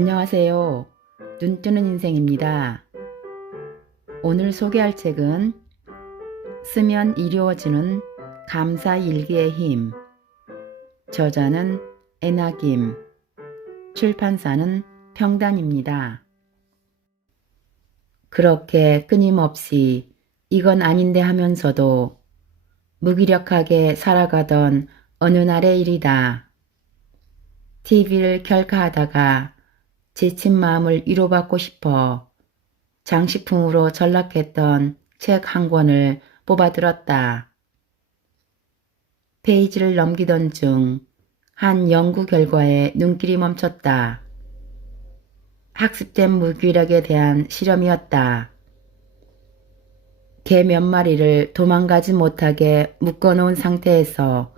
안녕하세요. 눈뜨는 인생입니다. 오늘 소개할 책은 쓰면 이루어지는 감사 일기의 힘. 저자는 애나김, 출판사는 평단입니다. 그렇게 끊임없이 이건 아닌데 하면서도 무기력하게 살아가던 어느 날의 일이다. TV를 켤까하다가 지친 마음을 위로받고 싶어 장식품으로 전락했던 책 한 권을 뽑아들었다. 페이지를 넘기던 중 한 연구 결과에 눈길이 멈췄다. 학습된 무기력에 대한 실험이었다. 개 몇 마리를 도망가지 못하게 묶어놓은 상태에서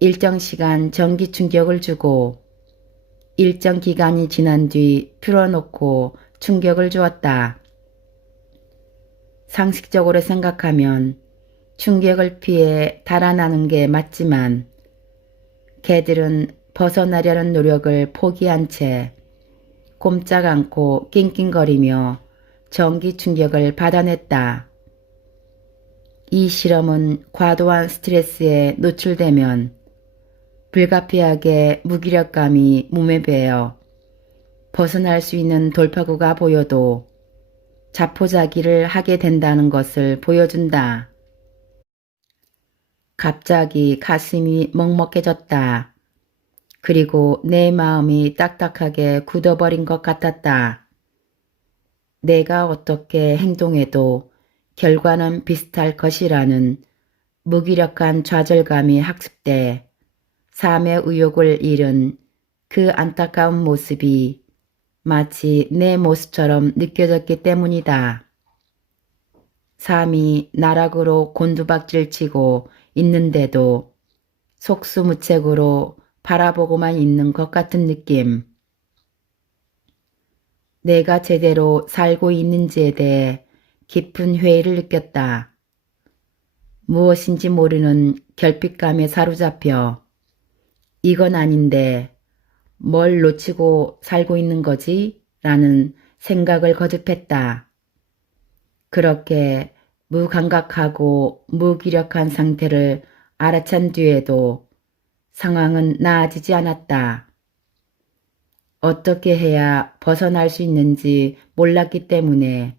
일정 시간 전기 충격을 주고 일정 기간이 지난 뒤 풀어놓고 충격을 주었다. 상식적으로 생각하면 충격을 피해 달아나는 게 맞지만 개들은 벗어나려는 노력을 포기한 채 꼼짝 않고 낑낑거리며 전기 충격을 받아냈다. 이 실험은 과도한 스트레스에 노출되면 불가피하게 무기력감이 몸에 배어 벗어날 수 있는 돌파구가 보여도 자포자기를 하게 된다는 것을 보여준다. 갑자기 가슴이 먹먹해졌다. 그리고 내 마음이 딱딱하게 굳어버린 것 같았다. 내가 어떻게 행동해도 결과는 비슷할 것이라는 무기력한 좌절감이 학습돼 삶의 의욕을 잃은 그 안타까운 모습이 마치 내 모습처럼 느껴졌기 때문이다. 삶이 나락으로 곤두박질치고 있는데도 속수무책으로 바라보고만 있는 것 같은 느낌. 내가 제대로 살고 있는지에 대해 깊은 회의를 느꼈다. 무엇인지 모르는 결핍감에 사로잡혀 이건 아닌데 뭘 놓치고 살고 있는 거지? 라는 생각을 거듭했다. 그렇게 무감각하고 무기력한 상태를 알아챈 뒤에도 상황은 나아지지 않았다. 어떻게 해야 벗어날 수 있는지 몰랐기 때문에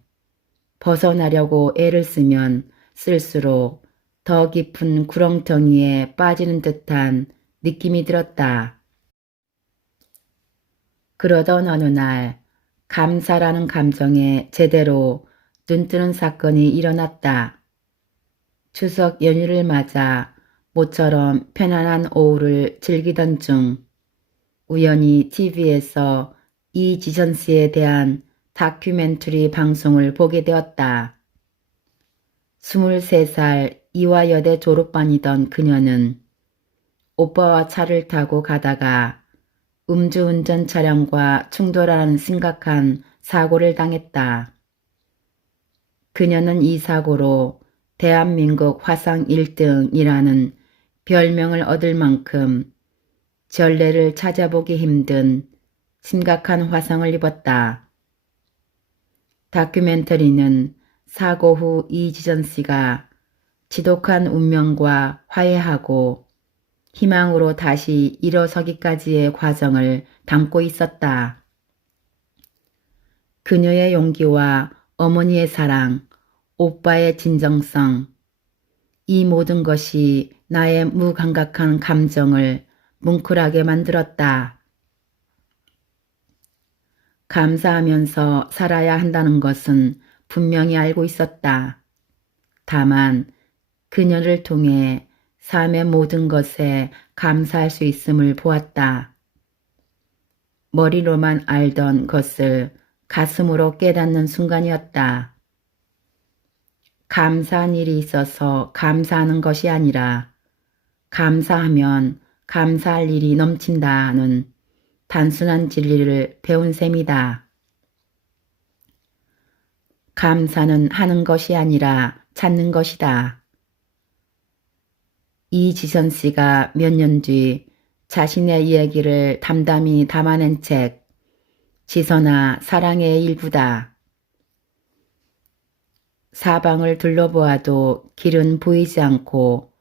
벗어나려고 애를 쓰면 쓸수록 더 깊은 구렁텅이에 빠지는 듯한 느낌이 들었다. 그러던 어느 날 감사라는 감정에 제대로 눈뜨는 사건이 일어났다. 추석 연휴를 맞아 모처럼 편안한 오후를 즐기던 중 우연히 TV에서 이지선 씨에 대한 다큐멘터리 방송을 보게 되었다. 23살 이화여대 졸업반이던 그녀는 오빠와 차를 타고 가다가 음주운전 차량과 충돌하는 심각한 사고를 당했다. 그녀는 이 사고로 대한민국 화상 1등이라는 별명을 얻을 만큼 전례를 찾아보기 힘든 심각한 화상을 입었다. 다큐멘터리는 사고 후 이지선 씨가 지독한 운명과 화해하고 희망으로 다시 일어서기까지의 과정을 담고 있었다. 그녀의 용기와 어머니의 사랑, 오빠의 진정성, 이 모든 것이 나의 무감각한 감정을 뭉클하게 만들었다. 감사하면서 살아야 한다는 것은 분명히 알고 있었다. 다만 그녀를 통해 삶의 모든 것에 감사할 수 있음을 보았다. 머리로만 알던 것을 가슴으로 깨닫는 순간이었다. 감사한 일이 있어서 감사하는 것이 아니라 감사하면 감사할 일이 넘친다는 단순한 진리를 배운 셈이다. 감사는 하는 것이 아니라 찾는 것이다. 이지선 씨가 몇 년 뒤 자신의 이야기를 담담히 담아낸 책 시선아 사랑의 일부다. 사방을 둘러보아도 길은 보이지 않고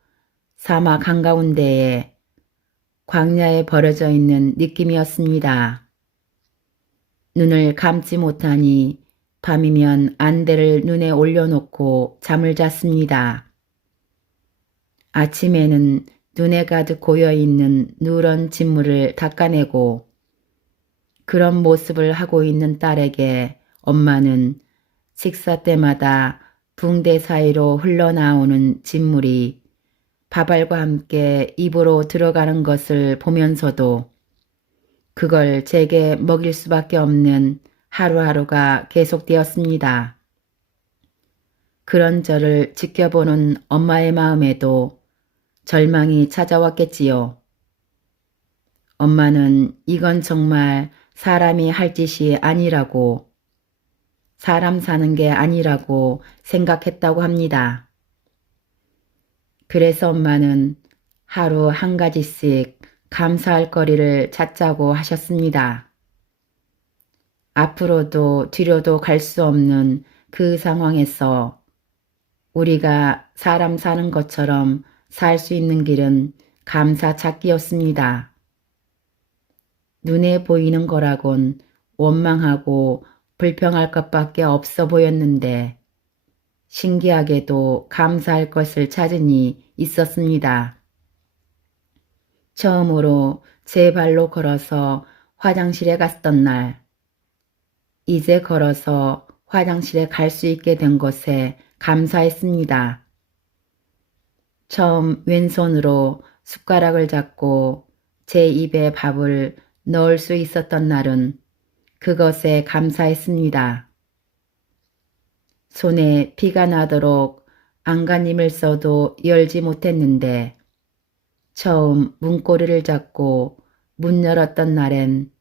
사막 한가운데에 광야에 버려져 있는 느낌이었습니다. 눈을 감지 못하니 밤이면 안대를 눈에 올려놓고 잠을 잤습니다. 아침에는 눈에 가득 고여있는 누런 진물을 닦아내고 그런 모습을 하고 있는 딸에게 엄마는 식사 때마다 붕대 사이로 흘러나오는 진물이 밥알과 함께 입으로 들어가는 것을 보면서도 그걸 제게 먹일 수밖에 없는 하루하루가 계속되었습니다. 그런 저를 지켜보는 엄마의 마음에도 절망이 찾아왔겠지요. 엄마는 이건 정말 사람이 할 짓이 아니라고, 사람 사는 게 아니라고 생각했다고 합니다. 그래서 엄마는 하루 한 가지씩 감사할 거리를 찾자고 하셨습니다. 앞으로도 뒤로도 갈 수 없는 그 상황에서 우리가 사람 사는 것처럼 살 수 있는 길은 감사 찾기였습니다. 눈에 보이는 거라곤 원망하고 불평할 것밖에 없어 보였는데 신기하게도 감사할 것을 찾으니 있었습니다. 처음으로 제 발로 걸어서 화장실에 갔던 날, 이제 걸어서 화장실에 갈 수 있게 된 것에 감사했습니다. 처음 왼손으로 숟가락을 잡고 제 입에 밥을 넣을 수 있었던 날은 그것에 감사했습니다. 손에 피가 나도록 안간힘을 써도 열지 못했는데 처음 문고리를 잡고 문 열었던 날엔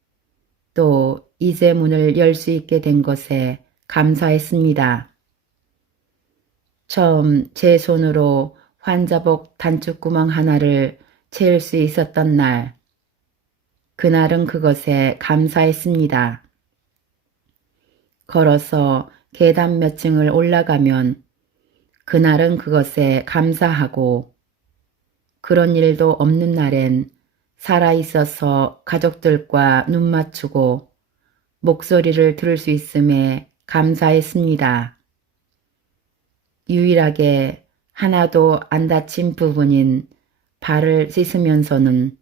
또 이제 문을 열 수 있게 된 것에 감사했습니다. 처음 제 손으로 환자복 단추구멍 하나를 채울 수 있었던 날, 그날은 그것에 감사했습니다. 걸어서 계단 몇 층을 올라가면 그날은 그것에 감사하고 그런 일도 없는 날엔 살아있어서 가족들과 눈 맞추고 목소리를 들을 수 있음에 감사했습니다. 유일하게 하나도 안 다친 부분인 발을 씻으면서는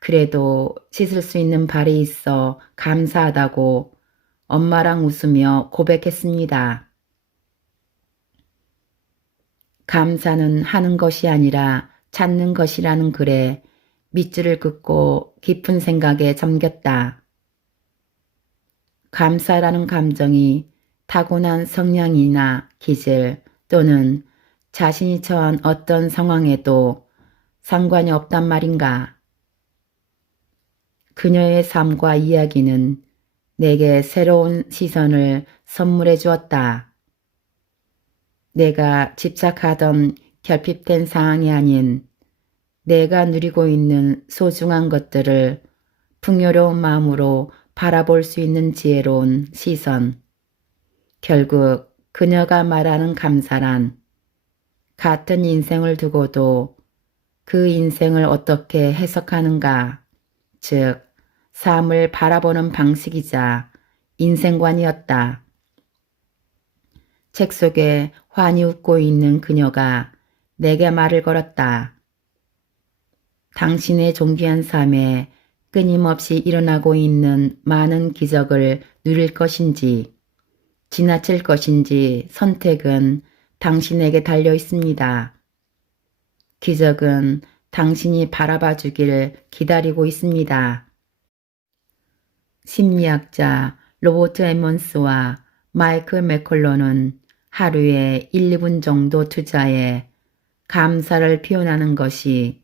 그래도 씻을 수 있는 발이 있어 감사하다고 엄마랑 웃으며 고백했습니다. 감사는 하는 것이 아니라 찾는 것이라는 글에 밑줄을 긋고 깊은 생각에 잠겼다. 감사라는 감정이 타고난 성향이나 기질 또는 자신이 처한 어떤 상황에도 상관이 없단 말인가. 그녀의 삶과 이야기는 내게 새로운 시선을 선물해 주었다. 내가 집착하던 결핍된 상황이 아닌 내가 누리고 있는 소중한 것들을 풍요로운 마음으로 바라볼 수 있는 지혜로운 시선. 결국 그녀가 말하는 감사란 같은 인생을 두고도 그 인생을 어떻게 해석하는가, 즉 삶을 바라보는 방식이자 인생관이었다. 책 속에 환히 웃고 있는 그녀가 내게 말을 걸었다. 당신의 존귀한 삶에 끊임없이 일어나고 있는 많은 기적을 누릴 것인지 지나칠 것인지 선택은 당신에게 달려 있습니다. 기적은 당신이 바라봐 주길 기다리고 있습니다. 심리학자 로버트 에먼스와 마이클 맥컬런은 하루에 1, 2분 정도 투자해 감사를 표현하는 것이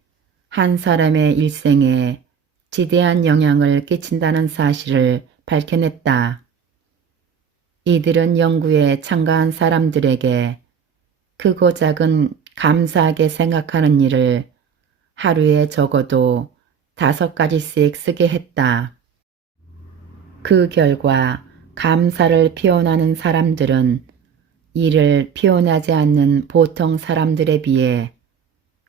한 사람의 일생에 지대한 영향을 끼친다는 사실을 밝혀냈다. 이들은 연구에 참가한 사람들에게 크고 작은 감사하게 생각하는 일을 하루에 적어도 5가지씩 쓰게 했다. 그 결과 감사를 표현하는 사람들은 이를 표현하지 않는 보통 사람들에 비해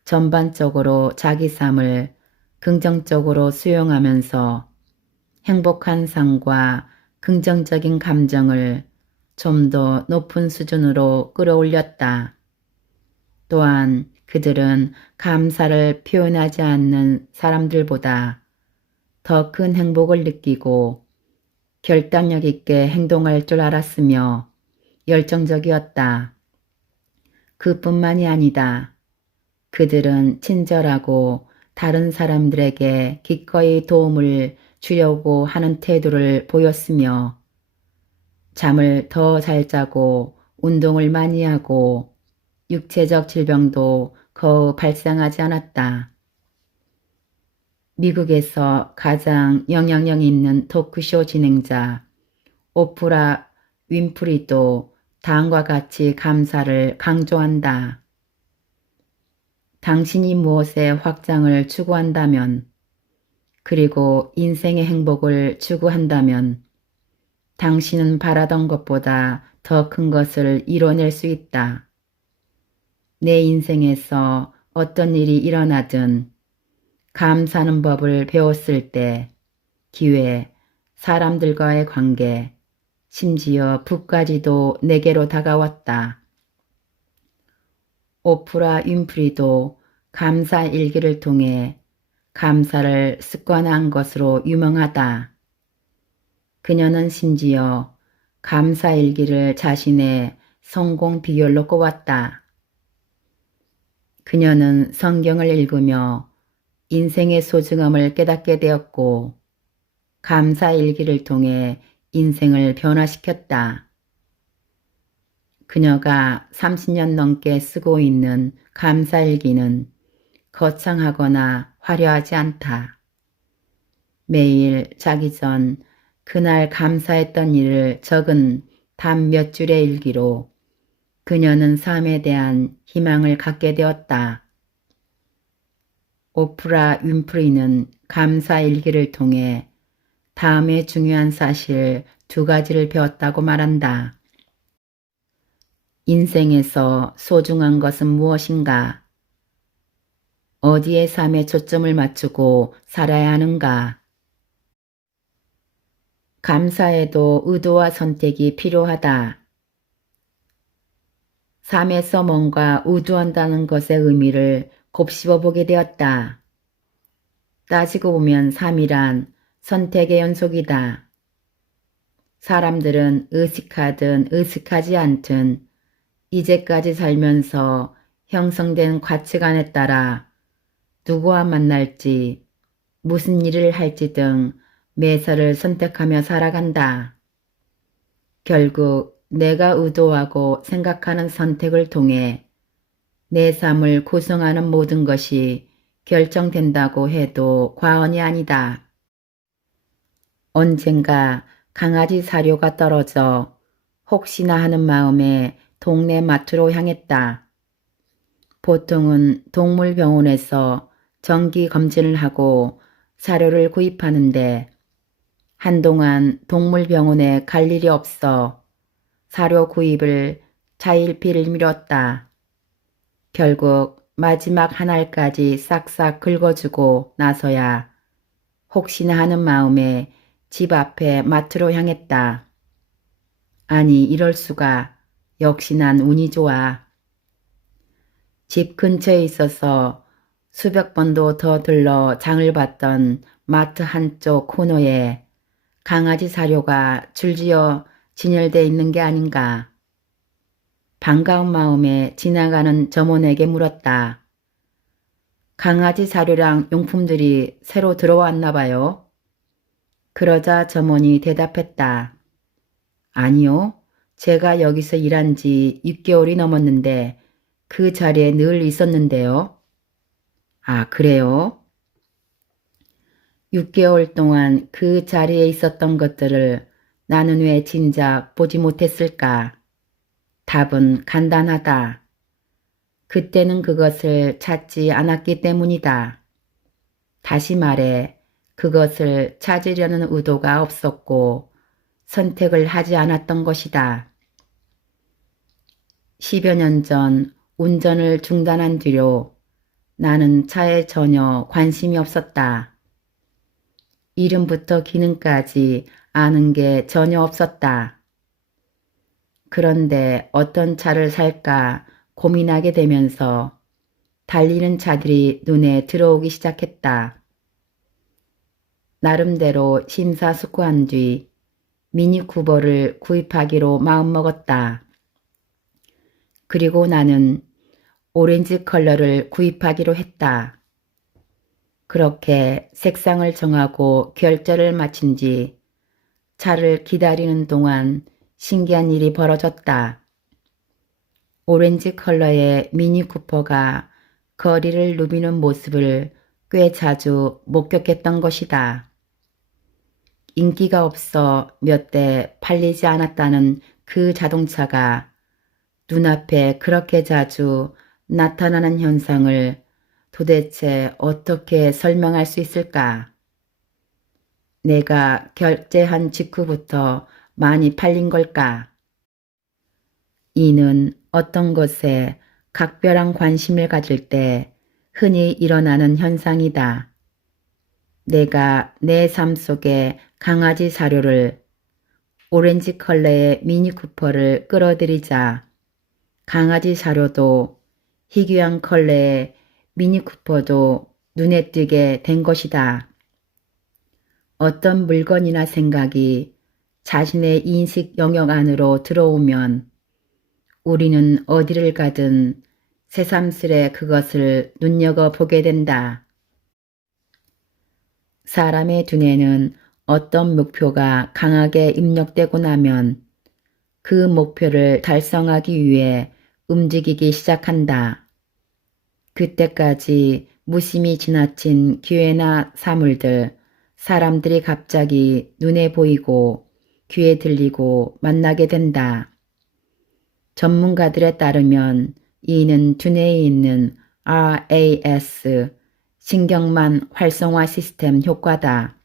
전반적으로 자기 삶을 긍정적으로 수용하면서 행복한 삶과 긍정적인 감정을 좀 더 높은 수준으로 끌어올렸다. 또한 그들은 감사를 표현하지 않는 사람들보다 더 큰 행복을 느끼고 결단력 있게 행동할 줄 알았으며 열정적이었다. 그뿐만이 아니다. 그들은 친절하고 다른 사람들에게 기꺼이 도움을 주려고 하는 태도를 보였으며 잠을 더 잘 자고 운동을 많이 하고 육체적 질병도 거의 발생하지 않았다. 미국에서 가장 영향력 있는 토크쇼 진행자 오프라 윈프리도 다음과 같이 감사를 강조한다. 당신이 무엇에 확장을 추구한다면, 그리고 인생의 행복을 추구한다면 당신은 바라던 것보다 더 큰 것을 이뤄낼 수 있다. 내 인생에서 어떤 일이 일어나든 감사하는 법을 배웠을 때 기회, 사람들과의 관계, 심지어 붓까지도 내게로 다가왔다. 오프라 윈프리도 감사 일기를 통해 감사를 습관화한 것으로 유명하다. 그녀는 심지어 감사 일기를 자신의 성공 비결로 꼽았다. 그녀는 성경을 읽으며 인생의 소중함을 깨닫게 되었고 감사 일기를 통해 인생을 변화시켰다. 그녀가 30년 넘게 쓰고 있는 감사 일기는 거창하거나 화려하지 않다. 매일 자기 전 그날 감사했던 일을 적은 단 몇 줄의 일기로 그녀는 삶에 대한 희망을 갖게 되었다. 오프라 윈프리는 감사 일기를 통해 다음의 중요한 사실 2가지를 배웠다고 말한다. 인생에서 소중한 것은 무엇인가? 어디에 삶에 초점을 맞추고 살아야 하는가? 감사에도 의도와 선택이 필요하다. 삶에서 뭔가 의도한다는 것의 의미를 곱씹어 보게 되었다. 따지고 보면 삶이란 선택의 연속이다. 사람들은 의식하든 의식하지 않든 이제까지 살면서 형성된 가치관에 따라 누구와 만날지, 무슨 일을 할지 등 매사를 선택하며 살아간다. 결국 내가 의도하고 생각하는 선택을 통해 내 삶을 구성하는 모든 것이 결정된다고 해도 과언이 아니다. 언젠가 강아지 사료가 떨어져 혹시나 하는 마음에 동네 마트로 향했다. 보통은 동물병원에서 정기 검진을 하고 사료를 구입하는데 한동안 동물병원에 갈 일이 없어 사료 구입을 차일피일 미뤘다. 결국 마지막 한 알까지 싹싹 긁어주고 나서야 혹시나 하는 마음에 집 앞에 마트로 향했다. 아니 이럴 수가. 역시 난 운이 좋아. 집 근처에 있어서 수백 번도 더 들러 장을 봤던 마트 한쪽 코너에 강아지 사료가 줄지어 진열되어 있는 게 아닌가. 반가운 마음에 지나가는 점원에게 물었다. 강아지 사료랑 용품들이 새로 들어왔나 봐요. 그러자 점원이 대답했다. 아니요. 제가 여기서 일한 지 6개월이 넘었는데 그 자리에 늘 있었는데요. 아, 그래요? 6개월 동안 그 자리에 있었던 것들을 나는 왜 진작 보지 못했을까? 답은 간단하다. 그때는 그것을 찾지 않았기 때문이다. 다시 말해 그것을 찾으려는 의도가 없었고 선택을 하지 않았던 것이다. 10여 년 전 운전을 중단한 뒤로 나는 차에 전혀 관심이 없었다. 이름부터 기능까지 아는 게 전혀 없었다. 그런데 어떤 차를 살까 고민하게 되면서 달리는 차들이 눈에 들어오기 시작했다. 나름대로 심사숙고한 뒤 미니 쿠버를 구입하기로 마음먹었다. 그리고 나는 오렌지 컬러를 구입하기로 했다. 그렇게 색상을 정하고 결제를 마친 뒤 차를 기다리는 동안 신기한 일이 벌어졌다. 오렌지 컬러의 미니 쿠퍼가 거리를 누비는 모습을 꽤 자주 목격했던 것이다. 인기가 없어 몇 대 팔리지 않았다는 그 자동차가 눈앞에 그렇게 자주 나타나는 현상을 도대체 어떻게 설명할 수 있을까? 내가 결제한 직후부터 많이 팔린 걸까? 이는 어떤 것에 각별한 관심을 가질 때 흔히 일어나는 현상이다. 내가 내 삶 속에 강아지 사료를 오렌지 컬러의 미니 쿠퍼를 끌어들이자 강아지 사료도 희귀한 컬러의 미니 쿠퍼도 눈에 띄게 된 것이다. 어떤 물건이나 생각이 자신의 인식 영역 안으로 들어오면 우리는 어디를 가든 새삼스레 그것을 눈여겨보게 된다. 사람의 두뇌는 어떤 목표가 강하게 입력되고 나면 그 목표를 달성하기 위해 움직이기 시작한다. 그때까지 무심히 지나친 기회나 사물들, 사람들이 갑자기 눈에 보이고 귀에 들리고 만나게 된다. 전문가들에 따르면 이는 두뇌에 있는 RAS, 신경만 활성화 시스템 효과다.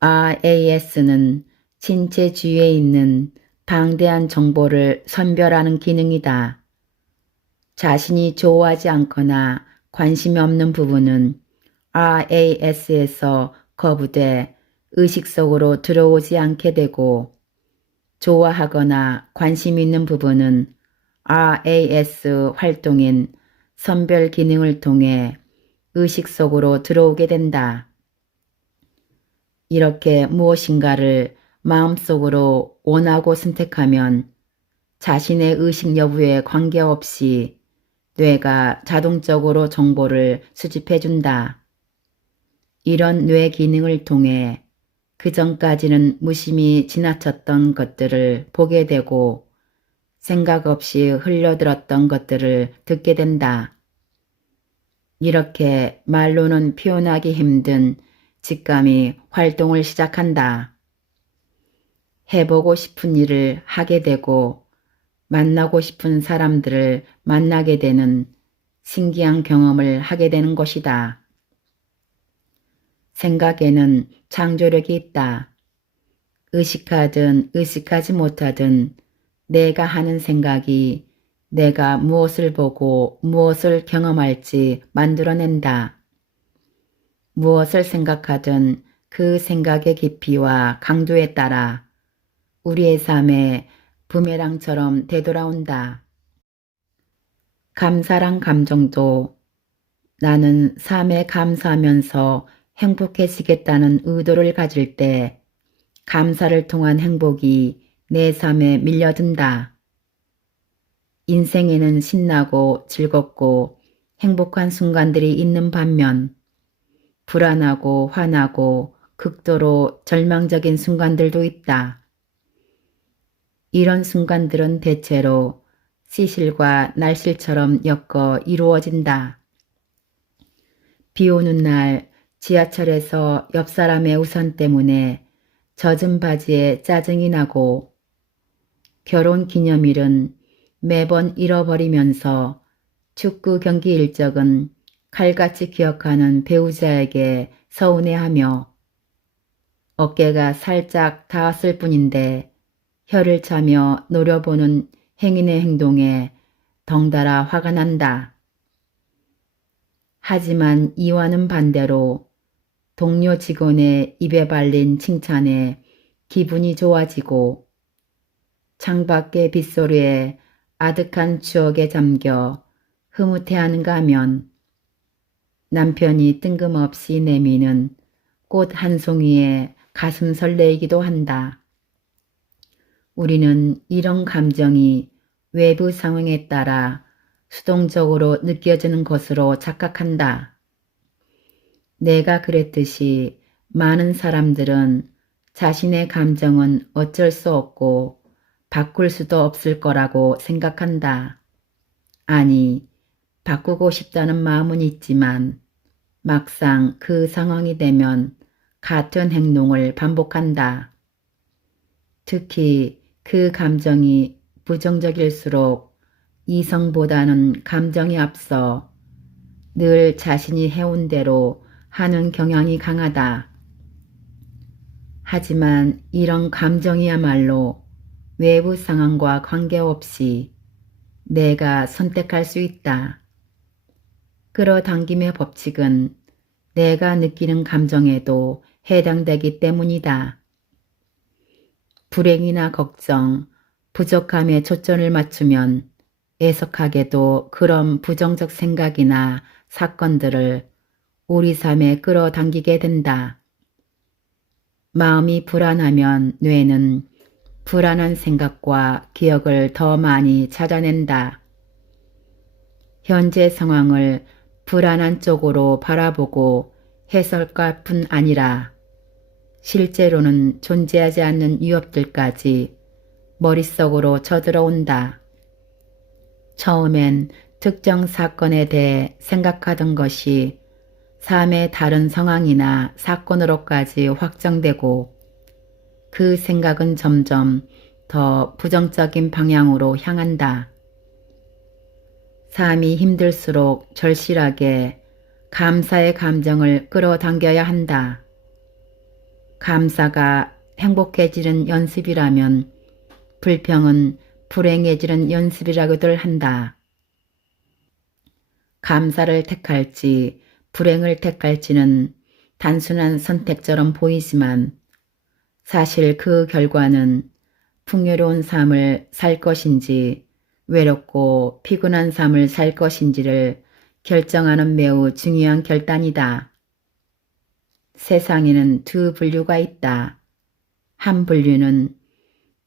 RAS는 신체 주위에 있는 방대한 정보를 선별하는 기능이다. 자신이 좋아하지 않거나 관심이 없는 부분은 RAS에서 거부돼 의식 속으로 들어오지 않게 되고 좋아하거나 관심 있는 부분은 RAS 활동인 선별 기능을 통해 의식 속으로 들어오게 된다. 이렇게 무엇인가를 마음속으로 원하고 선택하면 자신의 의식 여부에 관계없이 뇌가 자동적으로 정보를 수집해준다. 이런 뇌 기능을 통해 그전까지는 무심히 지나쳤던 것들을 보게 되고 생각 없이 흘려들었던 것들을 듣게 된다. 이렇게 말로는 표현하기 힘든 직감이 활동을 시작한다. 해보고 싶은 일을 하게 되고 만나고 싶은 사람들을 만나게 되는 신기한 경험을 하게 되는 것이다. 생각에는 창조력이 있다. 의식하든 의식하지 못하든 내가 하는 생각이 내가 무엇을 보고 무엇을 경험할지 만들어낸다. 무엇을 생각하든 그 생각의 깊이와 강도에 따라 우리의 삶에 부메랑처럼 되돌아온다. 감사란 감정도 나는 삶에 감사하면서 행복해지겠다는 의도를 가질 때 감사를 통한 행복이 내 삶에 밀려든다. 인생에는 신나고 즐겁고 행복한 순간들이 있는 반면 불안하고 화나고 극도로 절망적인 순간들도 있다. 이런 순간들은 대체로 시실과 날실처럼 엮어 이루어진다. 비 오는 날 지하철에서 옆 사람의 우산 때문에 젖은 바지에 짜증이 나고 결혼 기념일은 매번 잃어버리면서 축구 경기 일정은 칼같이 기억하는 배우자에게 서운해하며 어깨가 살짝 닿았을 뿐인데 혀를 차며 노려보는 행인의 행동에 덩달아 화가 난다. 하지만 이와는 반대로 동료 직원의 입에 발린 칭찬에 기분이 좋아지고 창밖의 빗소리에 아득한 추억에 잠겨 흐뭇해하는가 하면 남편이 뜬금없이 내미는 꽃 한 송이에 가슴 설레이기도 한다. 우리는 이런 감정이 외부 상황에 따라 수동적으로 느껴지는 것으로 착각한다. 내가 그랬듯이 많은 사람들은 자신의 감정은 어쩔 수 없고 바꿀 수도 없을 거라고 생각한다. 아니, 바꾸고 싶다는 마음은 있지만 막상 그 상황이 되면 같은 행동을 반복한다. 특히 그 감정이 부정적일수록 이성보다는 감정이 앞서 늘 자신이 해온 대로 하는 경향이 강하다. 하지만 이런 감정이야말로 외부 상황과 관계없이 내가 선택할 수 있다. 끌어당김의 법칙은 내가 느끼는 감정에도 해당되기 때문이다. 불행이나 걱정, 부족함에 초점을 맞추면 애석하게도 그런 부정적 생각이나 사건들을 우리 삶에 끌어당기게 된다. 마음이 불안하면 뇌는 불안한 생각과 기억을 더 많이 찾아낸다. 현재 상황을 불안한 쪽으로 바라보고 해석할 뿐 아니라 실제로는 존재하지 않는 위협들까지 머릿속으로 쳐들어온다. 처음엔 특정 사건에 대해 생각하던 것이 삶의 다른 상황이나 사건으로까지 확장되고 그 생각은 점점 더 부정적인 방향으로 향한다. 삶이 힘들수록 절실하게 감사의 감정을 끌어당겨야 한다. 감사가 행복해지는 연습이라면 불평은 불행해지는 연습이라고들 한다. 감사를 택할지 불행을 택할지는 단순한 선택처럼 보이지만 사실 그 결과는 풍요로운 삶을 살 것인지 외롭고 피곤한 삶을 살 것인지를 결정하는 매우 중요한 결단이다. 세상에는 두 분류가 있다. 한 분류는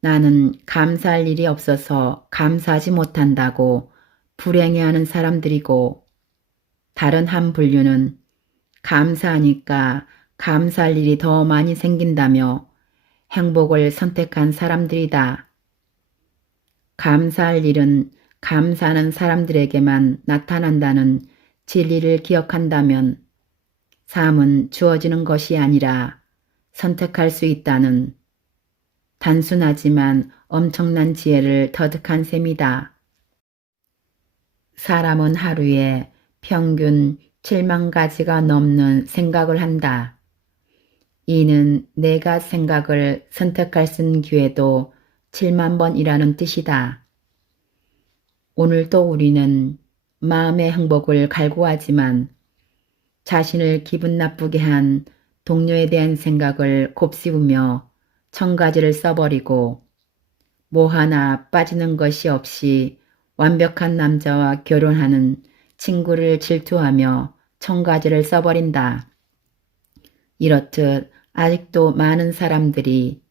나는 감사할 일이 없어서 감사하지 못한다고 불행해하는 사람들이고 다른 한 분류는 감사하니까 감사할 일이 더 많이 생긴다며 행복을 선택한 사람들이다. 감사할 일은 감사하는 사람들에게만 나타난다는 진리를 기억한다면 삶은 주어지는 것이 아니라 선택할 수 있다는 단순하지만 엄청난 지혜를 터득한 셈이다. 사람은 하루에 평균 7만 가지가 넘는 생각을 한다. 이는 내가 생각을 선택할 수 있는 기회도 7만 번이라는 뜻이다. 오늘도 우리는 마음의 행복을 갈구하지만 자신을 기분 나쁘게 한 동료에 대한 생각을 곱씹으며 1000가지를 써버리고 뭐 하나 빠지는 것이 없이 완벽한 남자와 결혼하는 친구를 질투하며 1000가지를 써버린다. 이렇듯 아직도 많은 사람들이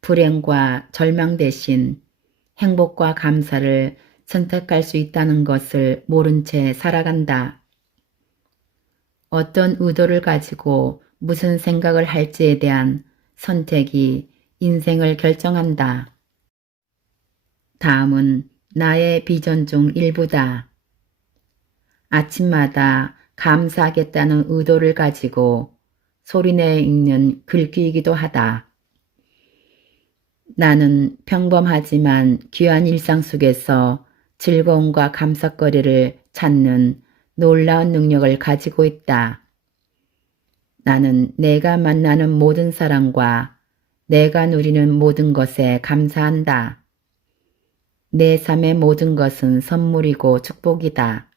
불행과 절망 대신 행복과 감사를 선택할 수 있다는 것을 모른 채 살아간다. 어떤 의도를 가지고 무슨 생각을 할지에 대한 선택이 인생을 결정한다. 다음은 나의 비전 중 일부다. 아침마다 감사하겠다는 의도를 가지고 소리내 읽는 글귀이기도 하다. 나는 평범하지만 귀한 일상 속에서 즐거움과 감사거리를 찾는 놀라운 능력을 가지고 있다. 나는 내가 만나는 모든 사람과 내가 누리는 모든 것에 감사한다. 내 삶의 모든 것은 선물이고 축복이다.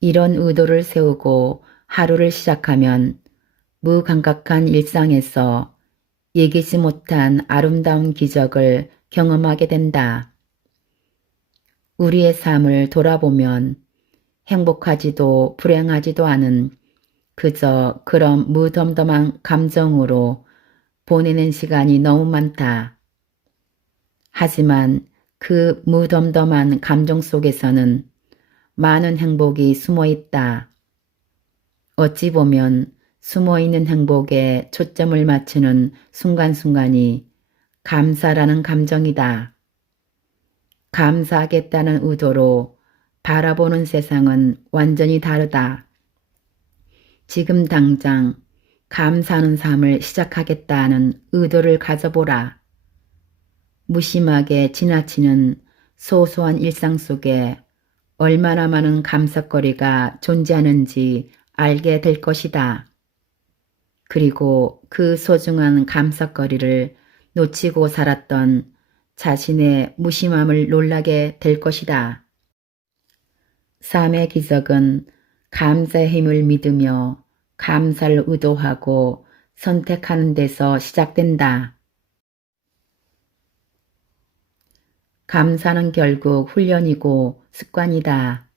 이런 의도를 세우고 하루를 시작하면 무감각한 일상에서 예기치 못한 아름다운 기적을 경험하게 된다. 우리의 삶을 돌아보면 행복하지도 불행하지도 않은 그저 그런 무덤덤한 감정으로 보내는 시간이 너무 많다. 하지만 그 무덤덤한 감정 속에서는 많은 행복이 숨어 있다. 어찌 보면 숨어있는 행복에 초점을 맞추는 순간순간이 감사라는 감정이다. 감사하겠다는 의도로 바라보는 세상은 완전히 다르다. 지금 당장 감사하는 삶을 시작하겠다는 의도를 가져보라. 무심하게 지나치는 소소한 일상 속에 얼마나 많은 감사거리가 존재하는지 알게 될 것이다. 그리고 그 소중한 감사거리를 놓치고 살았던 자신의 무심함을 놀라게 될 것이다. 삶의 기적은 감사의 힘을 믿으며 감사를 의도하고 선택하는 데서 시작된다. 감사는 결국 훈련이고 습관이다.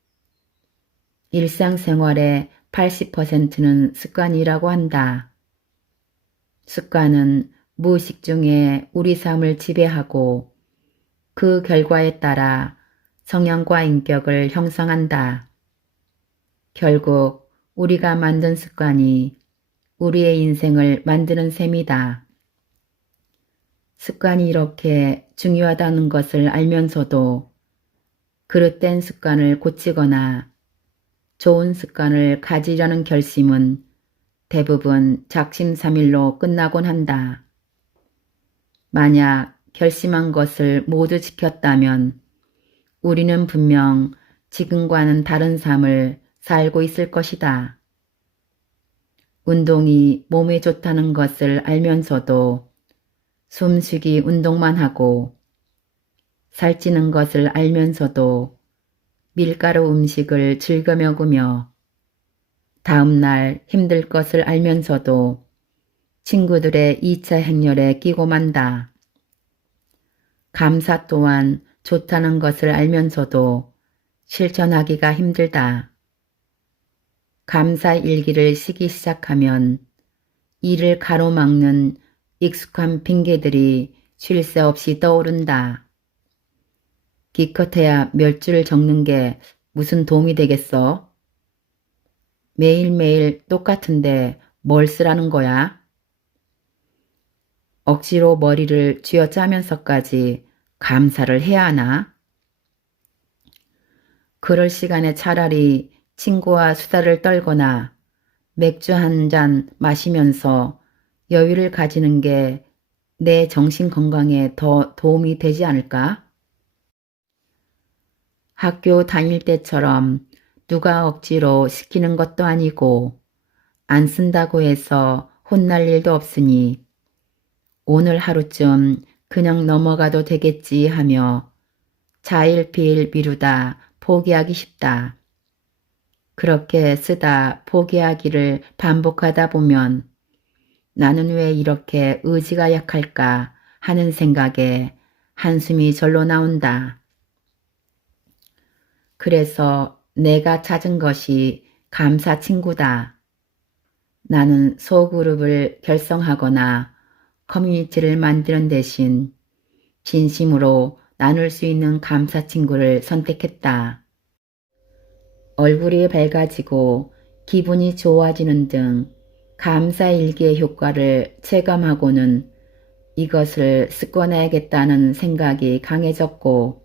일상생활의 80%는 습관이라고 한다. 습관은 무의식 중에 우리 삶을 지배하고 그 결과에 따라 성향과 인격을 형성한다. 결국 우리가 만든 습관이 우리의 인생을 만드는 셈이다. 습관이 이렇게 중요하다는 것을 알면서도 그릇된 습관을 고치거나 좋은 습관을 가지려는 결심은 대부분 작심삼일로 끝나곤 한다. 만약 결심한 것을 모두 지켰다면 우리는 분명 지금과는 다른 삶을 살고 있을 것이다. 운동이 몸에 좋다는 것을 알면서도 숨쉬기 운동만 하고 살찌는 것을 알면서도 밀가루 음식을 즐겨 먹으며 다음날 힘들 것을 알면서도 친구들의 2차 행렬에 끼고 만다. 감사 또한 좋다는 것을 알면서도 실천하기가 힘들다. 감사 일기를 쓰기 시작하면 이를 가로막는 익숙한 핑계들이 쉴 새 없이 떠오른다. 기껏해야 몇 줄 적는 게 무슨 도움이 되겠어? 매일매일 똑같은데 뭘 쓰라는 거야? 억지로 머리를 쥐어짜면서까지 감사를 해야 하나? 그럴 시간에 차라리 친구와 수다를 떨거나 맥주 한 잔 마시면서 여유를 가지는 게 내 정신 건강에 더 도움이 되지 않을까? 학교 다닐 때처럼 누가 억지로 시키는 것도 아니고 안 쓴다고 해서 혼날 일도 없으니 오늘 하루쯤 그냥 넘어가도 되겠지 하며 자일피일 미루다 포기하기 쉽다. 그렇게 쓰다 포기하기를 반복하다 보면 나는 왜 이렇게 의지가 약할까 하는 생각에 한숨이 절로 나온다. 그래서 내가 찾은 것이 감사 친구다. 나는 소그룹을 결성하거나 커뮤니티를 만드는 대신 진심으로 나눌 수 있는 감사 친구를 선택했다. 얼굴이 밝아지고 기분이 좋아지는 등 감사 일기의 효과를 체감하고는 이것을 습관해야겠다는 생각이 강해졌고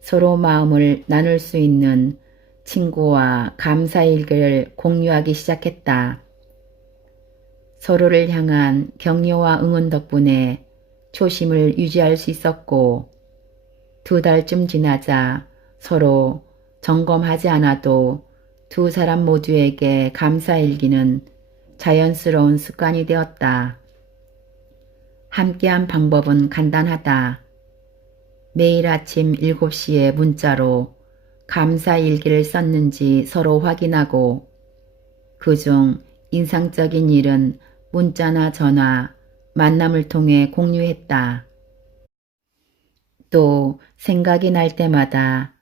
서로 마음을 나눌 수 있는 친구와 감사 일기를 공유하기 시작했다. 서로를 향한 격려와 응원 덕분에 초심을 유지할 수 있었고 2달쯤 지나자 서로 점검하지 않아도 두 사람 모두에게 감사일기는 자연스러운 습관이 되었다. 함께한 방법은 간단하다. 매일 아침 7시에 문자로 감사일기를 썼는지 서로 확인하고 그중 인상적인 일은 문자나 전화, 만남을 통해 공유했다. 또 생각이 날 때마다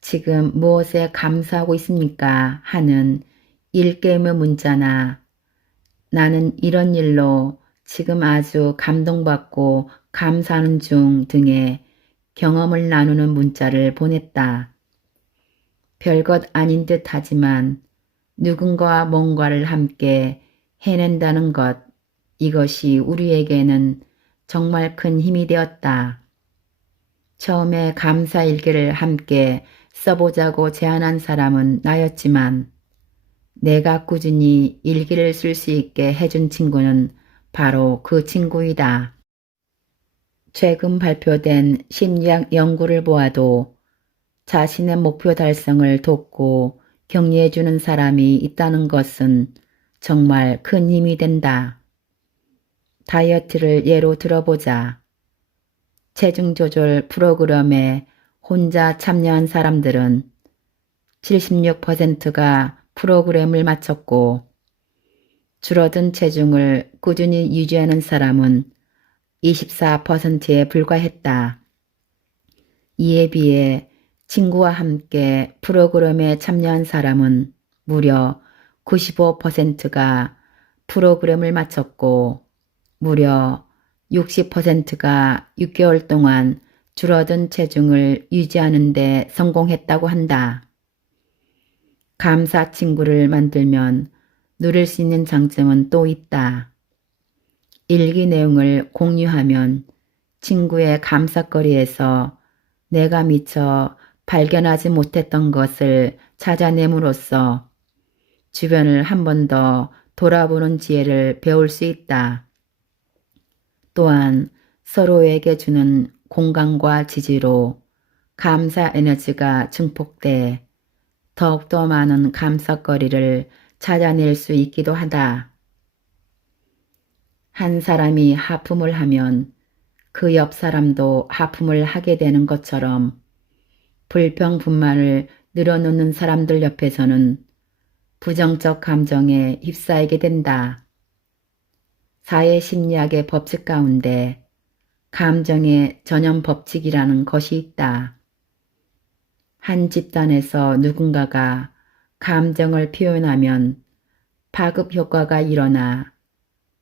지금 무엇에 감사하고 있습니까? 하는 일게임의 문자나 나는 이런 일로 지금 아주 감동받고 감사하는 중 등의 경험을 나누는 문자를 보냈다. 별것 아닌 듯 하지만 누군가와 뭔가를 함께 해낸다는 것, 이것이 우리에게는 정말 큰 힘이 되었다. 처음에 감사일기를 함께 써보자고 제안한 사람은 나였지만 내가 꾸준히 일기를 쓸 수 있게 해준 친구는 바로 그 친구이다. 최근 발표된 심리학 연구를 보아도 자신의 목표 달성을 돕고 격려해주는 사람이 있다는 것은 정말 큰 힘이 된다. 다이어트를 예로 들어보자. 체중 조절 프로그램에 혼자 참여한 사람들은 76%가 프로그램을 마쳤고 줄어든 체중을 꾸준히 유지하는 사람은 24%에 불과했다. 이에 비해 친구와 함께 프로그램에 참여한 사람은 무려 95%가 프로그램을 마쳤고 무려 60%가 6개월 동안 줄어든 체중을 유지하는 데 성공했다고 한다. 감사 친구를 만들면 누릴 수 있는 장점은 또 있다. 일기 내용을 공유하면 친구의 감사거리에서 내가 미처 발견하지 못했던 것을 찾아냄으로써 주변을 한 번 더 돌아보는 지혜를 배울 수 있다. 또한 서로에게 주는 공감과 지지로 감사 에너지가 증폭돼 더욱더 많은 감사거리를 찾아낼 수 있기도 하다. 한 사람이 하품을 하면 그 옆 사람도 하품을 하게 되는 것처럼 불평불만을 늘어놓는 사람들 옆에서는 부정적 감정에 휩싸이게 된다. 사회심리학의 법칙 가운데 감정의 전염 법칙이라는 것이 있다. 한 집단에서 누군가가 감정을 표현하면 파급 효과가 일어나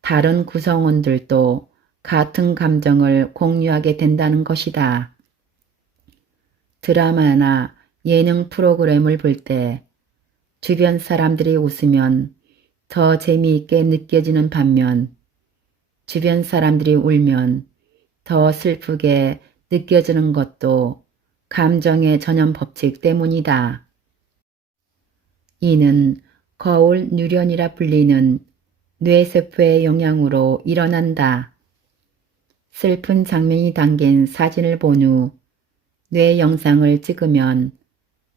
다른 구성원들도 같은 감정을 공유하게 된다는 것이다. 드라마나 예능 프로그램을 볼 때 주변 사람들이 웃으면 더 재미있게 느껴지는 반면 주변 사람들이 울면 더 슬프게 느껴지는 것도 감정의 전염 법칙 때문이다. 이는 거울 뉴런이라 불리는 뇌세포의 영향으로 일어난다. 슬픈 장면이 담긴 사진을 본 후 뇌 영상을 찍으면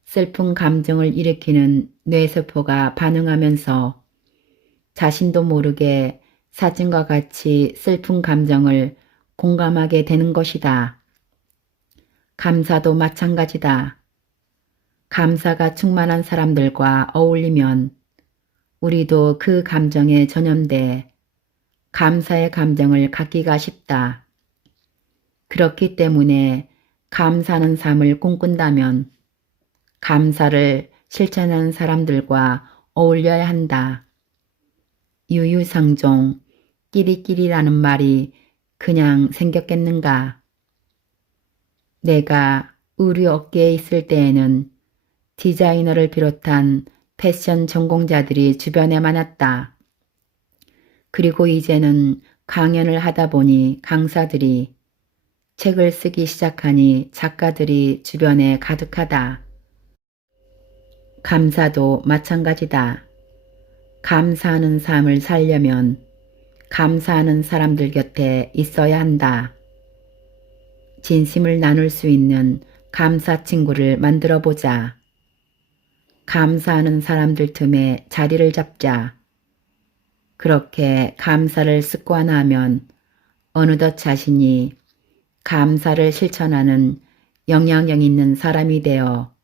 슬픈 감정을 일으키는 뇌세포가 반응하면서 자신도 모르게 사진과 같이 슬픈 감정을 공감하게 되는 것이다. 감사도 마찬가지다. 감사가 충만한 사람들과 어울리면 우리도 그 감정에 전염돼 감사의 감정을 갖기가 쉽다. 그렇기 때문에 감사하는 삶을 꿈꾼다면 감사를 실천하는 사람들과 어울려야 한다. 유유상종, 끼리끼리라는 말이 그냥 생겼겠는가? 내가 의류 업계에 있을 때에는 디자이너를 비롯한 패션 전공자들이 주변에 많았다. 그리고 이제는 강연을 하다 보니 강사들이, 책을 쓰기 시작하니 작가들이 주변에 가득하다. 감사도 마찬가지다. 감사하는 삶을 살려면 감사하는 사람들 곁에 있어야 한다. 진심을 나눌 수 있는 감사 친구를 만들어 보자. 감사하는 사람들 틈에 자리를 잡자. 그렇게 감사를 습관화하면 어느덧 자신이 감사를 실천하는 영향력 있는 사람이 되어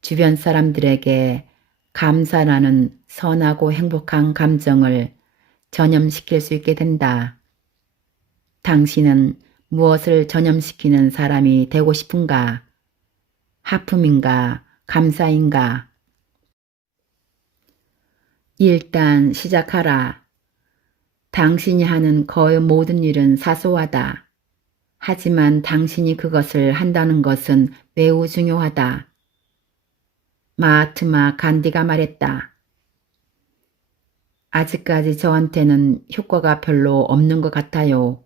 주변 사람들에게 감사라는 선하고 행복한 감정을 전염시킬 수 있게 된다. 당신은 무엇을 전염시키는 사람이 되고 싶은가? 하품인가? 감사인가? 일단 시작하라. 당신이 하는 거의 모든 일은 사소하다. 하지만 당신이 그것을 한다는 것은 매우 중요하다. 마하트마 간디가 말했다. 아직까지 저한테는 효과가 별로 없는 것 같아요.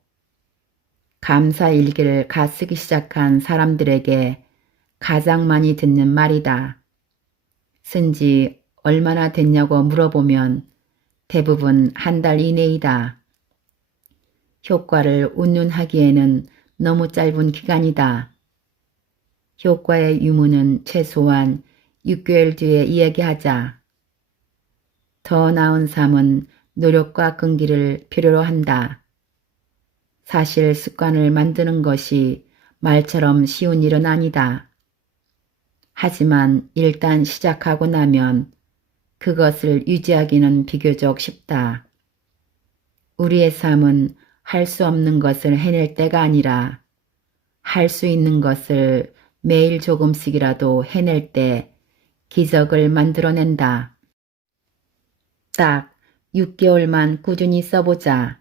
감사 일기를 가쓰기 시작한 사람들에게 가장 많이 듣는 말이다. 쓴 지 얼마나 됐냐고 물어보면 대부분 한 달 이내이다. 효과를 운운하기에는 너무 짧은 기간이다. 효과의 유무는 최소한 6개월 뒤에 이야기하자. 더 나은 삶은 노력과 끈기를 필요로 한다. 사실 습관을 만드는 것이 말처럼 쉬운 일은 아니다. 하지만 일단 시작하고 나면 그것을 유지하기는 비교적 쉽다. 우리의 삶은 할 수 없는 것을 해낼 때가 아니라 할 수 있는 것을 매일 조금씩이라도 해낼 때 기적을 만들어낸다. 딱 6개월만 꾸준히 써보자.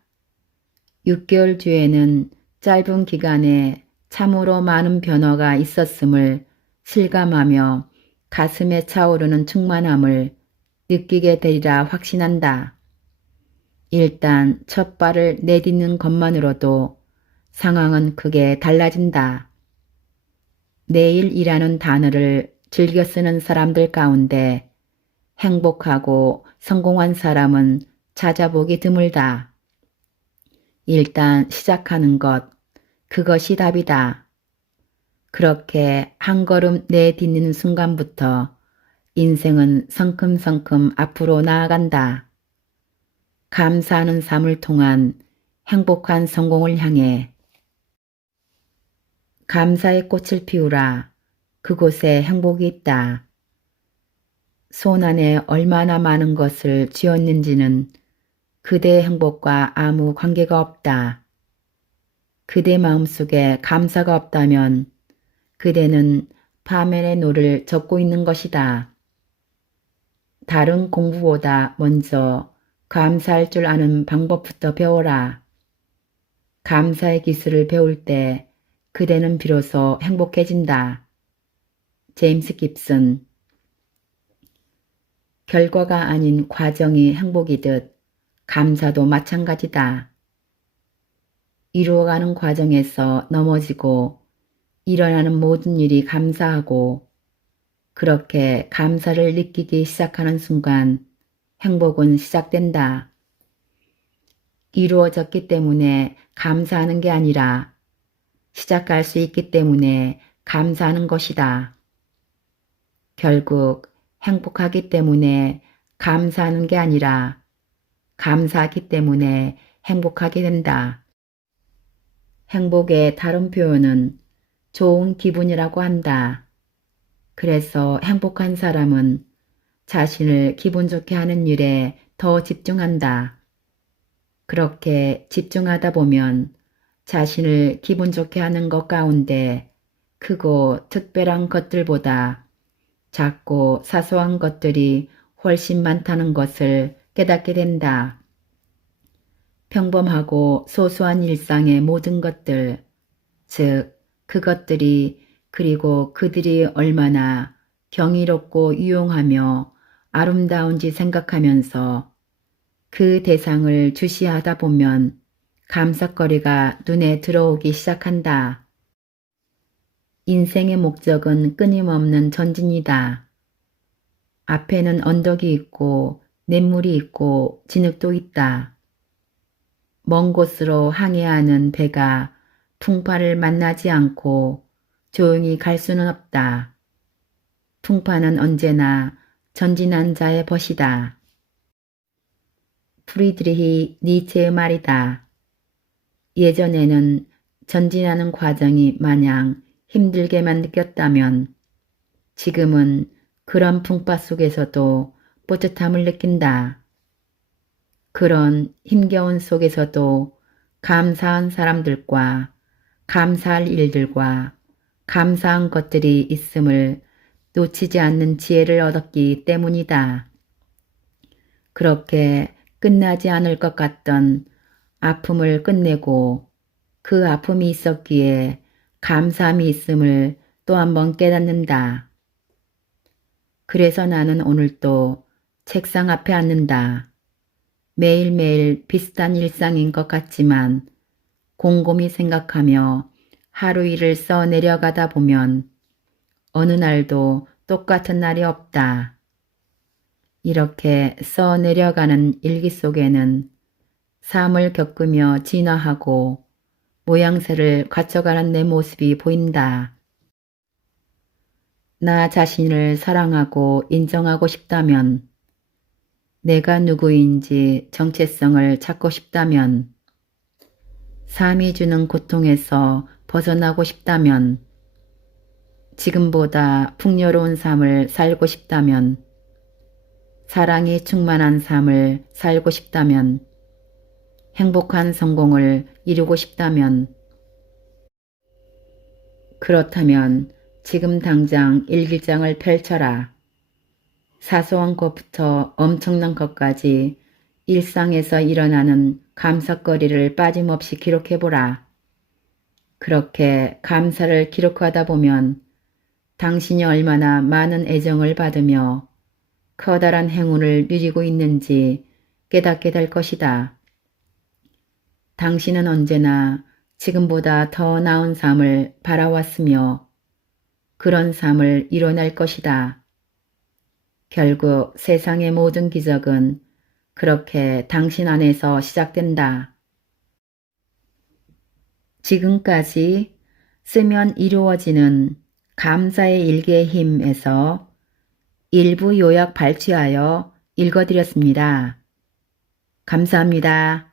6개월 뒤에는 짧은 기간에 참으로 많은 변화가 있었음을 실감하며 가슴에 차오르는 충만함을 느끼게 되리라 확신한다. 일단 첫 발을 내딛는 것만으로도 상황은 크게 달라진다. 내일이라는 단어를 즐겨 쓰는 사람들 가운데 행복하고 성공한 사람은 찾아보기 드물다. 일단 시작하는 것, 그것이 답이다. 그렇게 한 걸음 내딛는 순간부터 인생은 성큼성큼 앞으로 나아간다. 감사하는 삶을 통한 행복한 성공을 향해 감사의 꽃을 피우라. 그곳에 행복이 있다. 손 안에 얼마나 많은 것을 쥐었는지는 그대의 행복과 아무 관계가 없다. 그대 마음속에 감사가 없다면 그대는 파멸의 노를 젓고 있는 것이다. 다른 공부보다 먼저 감사할 줄 아는 방법부터 배워라. 감사의 기술을 배울 때 그대는 비로소 행복해진다. 제임스 깁슨. 결과가 아닌 과정이 행복이듯 감사도 마찬가지다. 이루어가는 과정에서 넘어지고 일어나는 모든 일이 감사하고 그렇게 감사를 느끼기 시작하는 순간 행복은 시작된다. 이루어졌기 때문에 감사하는 게 아니라 시작할 수 있기 때문에 감사하는 것이다. 결국 행복하기 때문에 감사하는 게 아니라 감사하기 때문에 행복하게 된다. 행복의 다른 표현은 좋은 기분이라고 한다. 그래서 행복한 사람은 자신을 기분 좋게 하는 일에 더 집중한다. 그렇게 집중하다 보면 자신을 기분 좋게 하는 것 가운데 크고 특별한 것들보다 작고 사소한 것들이 훨씬 많다는 것을 깨닫게 된다. 평범하고 소소한 일상의 모든 것들, 즉 그것들이 그리고 그들이 얼마나 경이롭고 유용하며 아름다운지 생각하면서 그 대상을 주시하다 보면 감사거리가 눈에 들어오기 시작한다. 인생의 목적은 끊임없는 전진이다. 앞에는 언덕이 있고 냇물이 있고 진흙도 있다. 먼 곳으로 항해하는 배가 풍파를 만나지 않고 조용히 갈 수는 없다. 풍파는 언제나 전진한 자의 벗이다. 프리드리히 니체의 말이다. 예전에는 전진하는 과정이 마냥 힘들게만 느꼈다면 지금은 그런 풍파 속에서도 뿌듯함을 느낀다. 그런 힘겨운 속에서도 감사한 사람들과 감사할 일들과 감사한 것들이 있음을 놓치지 않는 지혜를 얻었기 때문이다. 그렇게 끝나지 않을 것 같던 아픔을 끝내고 그 아픔이 있었기에 감사함이 있음을 또 한 번 깨닫는다. 그래서 나는 오늘도 책상 앞에 앉는다. 매일매일 비슷한 일상인 것 같지만 곰곰이 생각하며 하루 일을 써 내려가다 보면 어느 날도 똑같은 날이 없다. 이렇게 써 내려가는 일기 속에는 삶을 겪으며 진화하고 모양새를 갖춰가는 내 모습이 보인다. 나 자신을 사랑하고 인정하고 싶다면, 내가 누구인지 정체성을 찾고 싶다면, 삶이 주는 고통에서 벗어나고 싶다면, 지금보다 풍요로운 삶을 살고 싶다면, 사랑이 충만한 삶을 살고 싶다면, 행복한 성공을 이루고 싶다면, 그렇다면 지금 당장 일기장을 펼쳐라. 사소한 것부터 엄청난 것까지 일상에서 일어나는 감사거리를 빠짐없이 기록해보라. 그렇게 감사를 기록하다 보면 당신이 얼마나 많은 애정을 받으며 커다란 행운을 누리고 있는지 깨닫게 될 것이다. 당신은 언제나 지금보다 더 나은 삶을 바라왔으며 그런 삶을 이뤄낼 것이다. 결국 세상의 모든 기적은 그렇게 당신 안에서 시작된다. 지금까지 쓰면 이루어지는 감사의 일기의 힘에서 일부 요약 발췌하여 읽어드렸습니다. 감사합니다.